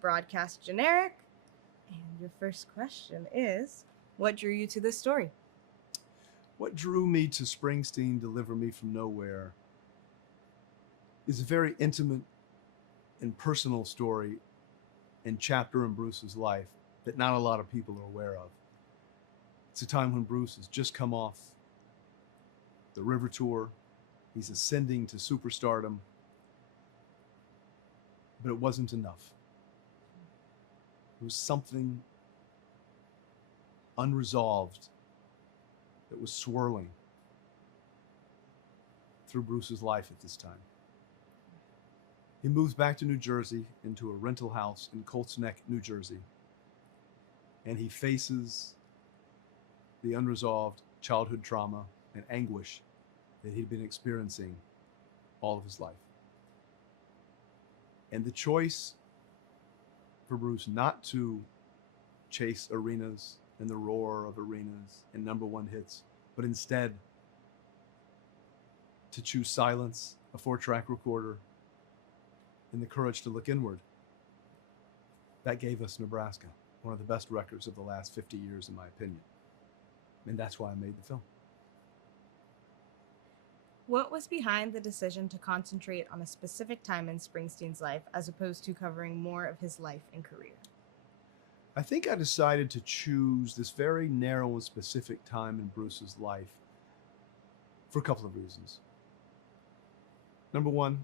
Broadcast Generic. And your first question is, what drew you to this story? What drew me to Springsteen, Deliver Me from Nowhere, is a very intimate and personal story and chapter in Bruce's life that not a lot of people are aware of. It's a time when Bruce has just come off the River Tour. He's ascending to superstardom, but it wasn't enough. There was something unresolved that was swirling through Bruce's life at this time. He moves back to New Jersey into a rental house in Colts Neck, New Jersey, and he faces the unresolved childhood trauma and anguish that he'd been experiencing all of his life. And the choice for Bruce not to chase arenas and the roar of arenas and number one hits, but instead to choose silence, a 4-track recorder, and the courage to look inward. That gave us Nebraska, one of the best records of the last 50 years, in my opinion. And that's why I made the film. What was behind the decision to concentrate on a specific time in Springsteen's life as opposed to covering more of his life and career? I think I decided to choose this very narrow and specific time in Bruce's life for a couple of reasons. Number one,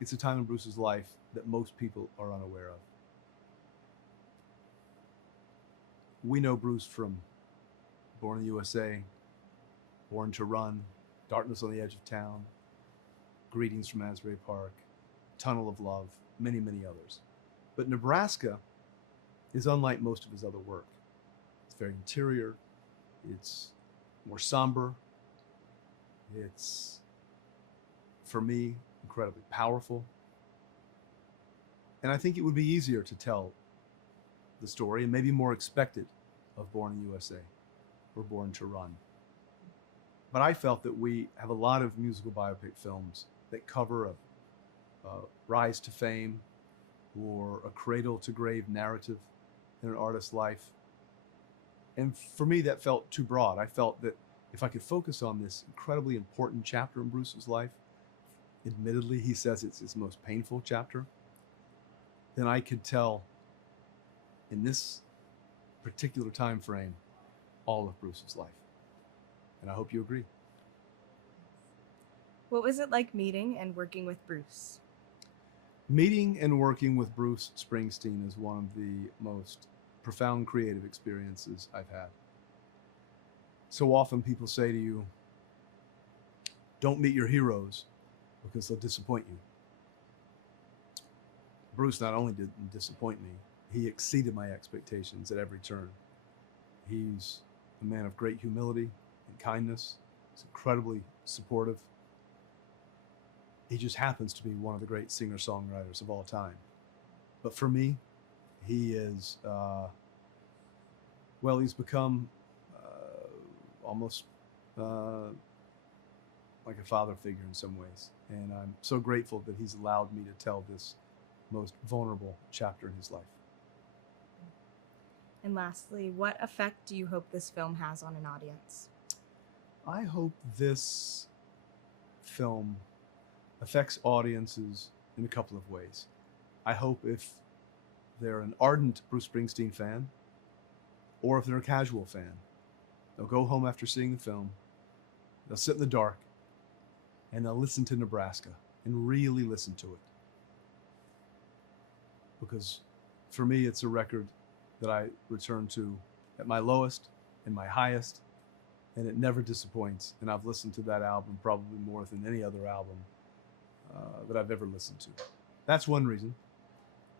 it's a time in Bruce's life that most people are unaware of. We know Bruce from Born in the USA, Born to Run, Darkness on the Edge of Town, Greetings from Asbury Park, Tunnel of Love, many, many others. But Nebraska is unlike most of his other work. It's very interior, it's more somber, it's, for me, incredibly powerful. And I think it would be easier to tell the story and maybe more expected of Born in the USA or Born to Run. But I felt that we have a lot of musical biopic films that cover a rise to fame or a cradle to grave narrative in an artist's life. And for me, that felt too broad. I felt that if I could focus on this incredibly important chapter in Bruce's life, admittedly, he says it's his most painful chapter, then I could tell in this particular time frame all of Bruce's life. And I hope you agree. What was it like meeting and working with Bruce? Meeting and working with Bruce Springsteen is one of the most profound creative experiences I've had. So often people say to you, don't meet your heroes because they'll disappoint you. Bruce not only didn't disappoint me, he exceeded my expectations at every turn. He's a man of great humility and kindness. He's incredibly supportive. He just happens to be one of the great singer-songwriters of all time. But for me, he is, he's become almost like a father figure in some ways. And I'm so grateful that he's allowed me to tell this most vulnerable chapter in his life. And lastly, what effect do you hope this film has on an audience? I hope this film affects audiences in a couple of ways. I hope if they're an ardent Bruce Springsteen fan, or if they're a casual fan, they'll go home after seeing the film, they'll sit in the dark, and they'll listen to Nebraska and really listen to it. Because for me, it's a record that I return to at my lowest and my highest, and it never disappoints. And I've listened to that album probably more than any other album that I've ever listened to. That's one reason.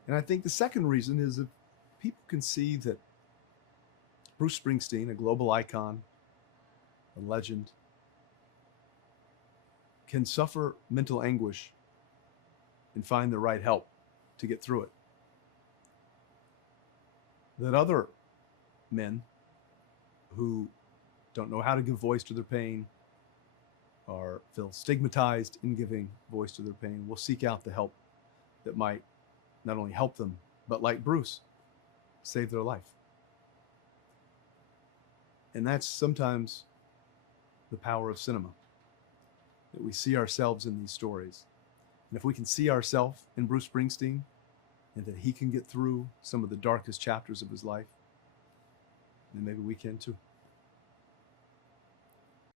And I think the second reason is that people can see that Bruce Springsteen, a global icon, a legend, can suffer mental anguish and find the right help to get through it. That other men who don't know how to give voice to their pain or feel stigmatized in giving voice to their pain will seek out the help that might not only help them, but like Bruce, saved their life. And that's sometimes the power of cinema, that we see ourselves in these stories. And if we can see ourselves in Bruce Springsteen, and that he can get through some of the darkest chapters of his life, then maybe we can too.